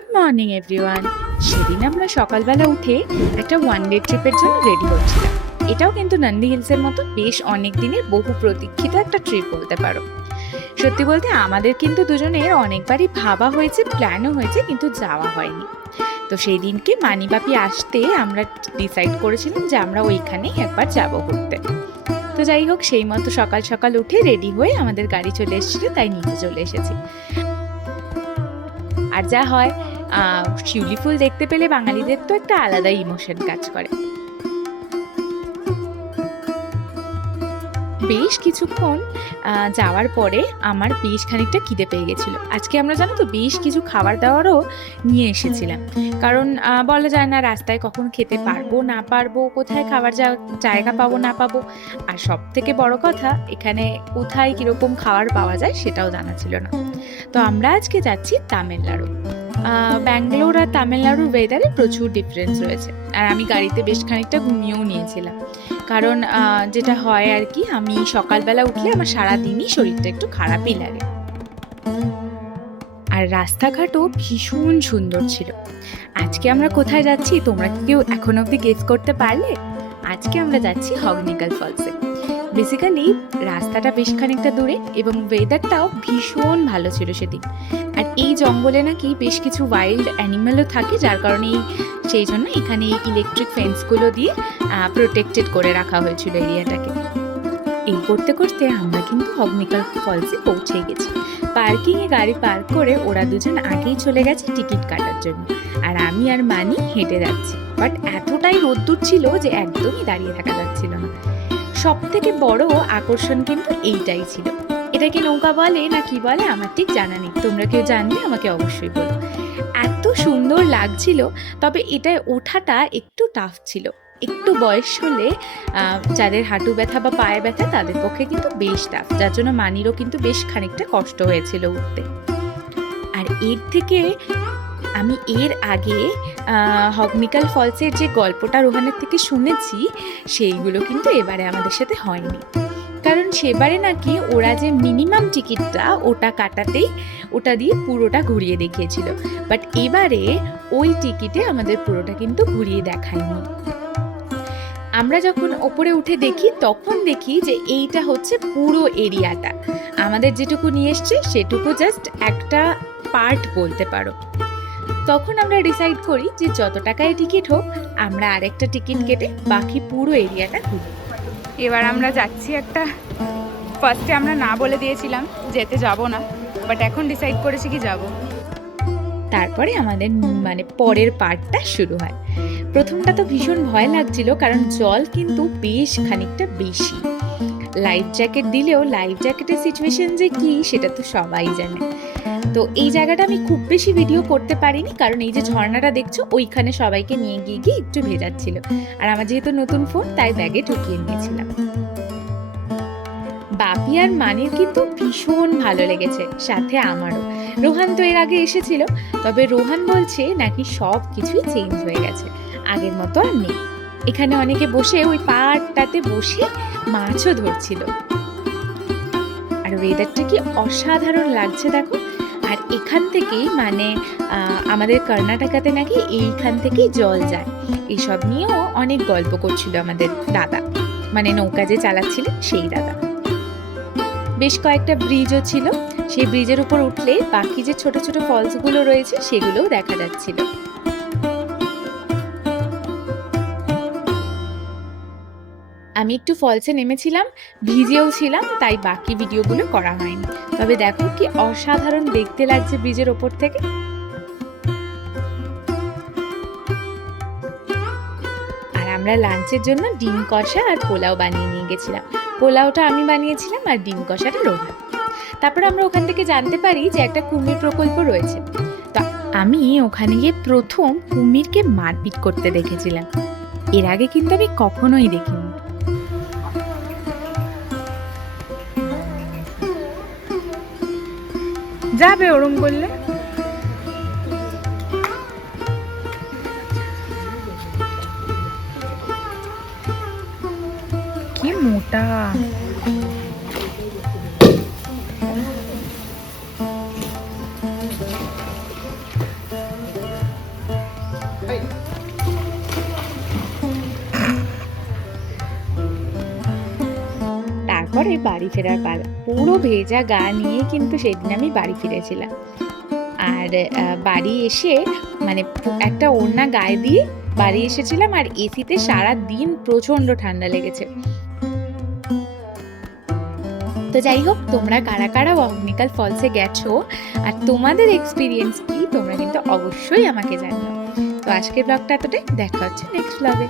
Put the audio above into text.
Good morning everyone. সেদিন আমরা সকালবেলা উঠে একটা ওয়ান ডে ট্রিপের জন্য রেডি হচ্ছিলাম। এটাও কিন্তু নন্দী হিলসের মতো বেশ অনেক দিনের বহু প্রতীক্ষিত একটা ট্রিপ বলতে পারো। সত্যি বলতে আমাদের কিন্তু দুজনের অনেকবারই ভাবা হয়েছে, প্ল্যানও হয়েছে, কিন্তু যাওয়া হয়নি। তো সেই দিনকে মানিবাপি আসতে আমরা ডিসাইড করেছিলাম যে আমরা ওইখানেই একবার যাব ঘুরতে। তো যাই হোক, সেই মতো সকাল সকাল উঠে রেডি হয়ে আমাদের গাড়ি চলে এসেছিল, তাই নিচে চলে এসেছি। আর যা হয়, শিউলি ফুল দেখতে পেলে বাঙালিদের তো একটা আলাদা ইমোশন কাজ করে। বেশ কিছুক্ষণ যাওয়ার পরে আমার বেশ খানিকটা খিদে পেয়ে গেছিল। আজকে আমরা জানো তো বেশ কিছু খাবার দাবারও নিয়ে এসেছিলাম, কারণ বলা যায় না রাস্তায় কখন খেতে পারবো না পারবো, কোথায় খাবার জায়গা পাবো না পাবো, আর সব থেকে বড় কথা এখানে কোথায় কিরকম খাবার পাওয়া যায় সেটাও জানা ছিল না। তো আমরা আজকে যাচ্ছি তামিলনাড়ু। ব্যাঙ্গালোর আর তামিলনাড়ুর ওয়েদারে প্রচুর ডিফারেন্স রয়েছে। আর আমি গাড়িতে বেশ খানিকটা ঘুমিয়েও নিয়েছিলাম, কারণ যেটা হয় আর কি, আমি সকালবেলা উঠলে আমার সারাদিনই শরীরটা একটু খারাপই লাগে। আর রাস্তাঘাটও ভীষণ সুন্দর ছিল। আজকে আমরা কোথায় যাচ্ছি তোমরা কি কেউ এখন অবধি গেস করতে পারলে? আজকে আমরা যাচ্ছি হগনিকাল ফলসে। বেসিক্যালি রাস্তাটা বেশ খানিকটা দূরে এবং ওয়েদারটাও ভীষণ ভালো ছিল সেদিন। আর এই জঙ্গলে নাকি বেশ কিছু ওয়াইল্ড অ্যানিমেলও থাকে, যার কারণে সেই জন্য এখানে ইলেকট্রিক ফেন্সগুলো দিয়ে প্রোটেক্টেড করে রাখা হয়েছিল এরিয়াটাকে। এই করতে করতে আমরা কিন্তু হগনিকাল ফলসে পৌঁছে গেছি। পার্কিংয়ে গাড়ি পার্ক করে ওরা দুজন আগেই চলে গেছে টিকিট কাটার জন্য, আর আমি আর মানি হেঁটে যাচ্ছি। বাট এতটাই রোদ্দুর ছিল যে একদমই দাঁড়িয়ে থাকা যাচ্ছিল না। সব থেকে বড় আকর্ষণ কিন্তু এইটাই ছিল। এটাকে নৌকা বলে না কি বলে আমার ঠিক জানা নেই, তোমরা কেউ জানলে আমাকে অবশ্যই বলো। এত সুন্দর লাগছিল, তবে এটায় ওঠাটা একটু টাফ ছিল। একটু বয়স হলে যাদের হাঁটু ব্যথা বা পায়ে ব্যথা তাদের পক্ষে কিন্তু বেশ টাফ, যার জন্য মানিরও কিন্তু বেশ খানিকটা কষ্ট হয়েছিল উঠতে। আর এর থেকে আমি এর আগে হগনিকাল ফলসের যে গল্পটা রোহানের থেকে শুনেছি, সেইগুলো কিন্তু এবারে আমাদের সাথে হয়নি। কারণ সেবারে নাকি ওরা যে মিনিমাম টিকিটটা ওটা কাটাতেই ওটা দিয়ে পুরোটা ঘুরিয়ে দেখিয়েছিল, বাট এবারে ওই টিকিটে আমাদের পুরোটা কিন্তু ঘুরিয়ে দেখায়নি। আমরা যখন ওপরে উঠে দেখি তখন দেখি যে এইটা হচ্ছে পুরো এরিয়াটা। আমাদের যেটুকু নিয়ে এসছে সেটুকু জাস্ট একটা পার্ট বলতে পারো। তখন আমরা ডিসাইড করি যে যত টাকায় টিকিট হোক আমরা আরেকটা টিকিট কেটে বাকি পুরো এরিয়াটা ঘুরি। এবার আমরা যাচ্ছি একটা, ফার্স্টে আমরা না বলে দিয়েছিলাম যেতে যাব না, বাট এখন ডিসাইড করেছি কি যাব। তারপরে আমাদের পরের পার্টটা শুরু হয়। প্রথমটা তো ভীষণ ভয় লাগছিল, কারণ জল কিন্তু বেশ খানিকটা বেশি। লাইফ জ্যাকেট দিলেও লাইফ জ্যাকেটের সিচুয়েশন যে কি সেটা তো সবাই জানে। তো এই জায়গাটা আমি খুব বেশি ভিডিও করতে পারিনি, কারণ এই যে ঝর্ণাটা দেখছো ওইখানে সবাইকে নিয়ে গিয়ে একটু ভেজাচ্ছিল, আর আমার যেহেতু নতুন ফোন তাই ব্যাগে ঢুকিয়ে নিয়েছিলাম। বাপি আর মানির কিন্তু ভীষণ ভালো লেগেছে, সাথে আমারও। রোহান তো এর আগে এসেছিল, তবে রোহান বলছে নাকি সব কিছুই চেঞ্জ হয়ে গেছে, আগের মতো আর নেই। এখানে অনেকে বসে ওই পাড়টাতে বসে মাছও ধরছিল। আর ওয়েদারটা কি অসাধারণ লাগছে দেখো। আর এখান থেকেই আমাদের কর্ণাটকাতে নাকি এইখান থেকেই জল যায়, এইসব নিয়েও অনেক গল্প করছিল আমাদের দাদা, নৌকা যে চালাচ্ছিলেন সেই দাদা। বেশ কয়েকটা ব্রিজও ছিল, সেই ব্রিজের উপর উঠলে বাকি যে ছোট ছোট ফলসগুলো রয়েছে সেগুলোও দেখা যাচ্ছিল। আমি একটু ফলসে নেমেছিলাম, ভিজেও ছিলাম, তাই বাকি ভিডিওগুলো করা হয়নি। তবে দেখো কি অসাধারণ দেখতে লাগছে ব্রিজের ওপর থেকে। আর আমরা লাঞ্চের জন্য ডিম কষা আর পোলাও বানিয়ে নিয়ে গেছিলাম। পোলাওটা আমি বানিয়েছিলাম আর ডিম কষাটা রোহান। তারপর আমরা ওখান থেকে জানতে পারি যে একটা কুমির প্রকল্প রয়েছে। তো আমি ওখানে গিয়ে প্রথম কুমিরকে মারপিট করতে দেখেছিলাম। এর আগে কিন্তু আমি কখনোই দেখিনি। যাবে ওরম করলে। কি মোটা। তারপরে বাড়ি ফেরার পালা। পুরো ভেজা গা নিয়ে কিন্তু সেদিন আমি বাড়ি ফিরেছিলাম। আর বাড়ি এসে মানে একটা ওড়না গায়ে দিয়ে বাড়ি এসেছিলাম, আর এসিতে সারা দিন প্রচন্ড ঠান্ডা লেগেছে। তো যাই হোক, তোমরা কারা কারা অগ্নিকাল ফলসে গেছো আর তোমাদের এক্সপিরিয়েন্স কি তোমরা কিন্তু অবশ্যই আমাকে জানিও। তো আজকের ব্লগটা এতটাই, দেখা হচ্ছে নেক্সট ব্লগে।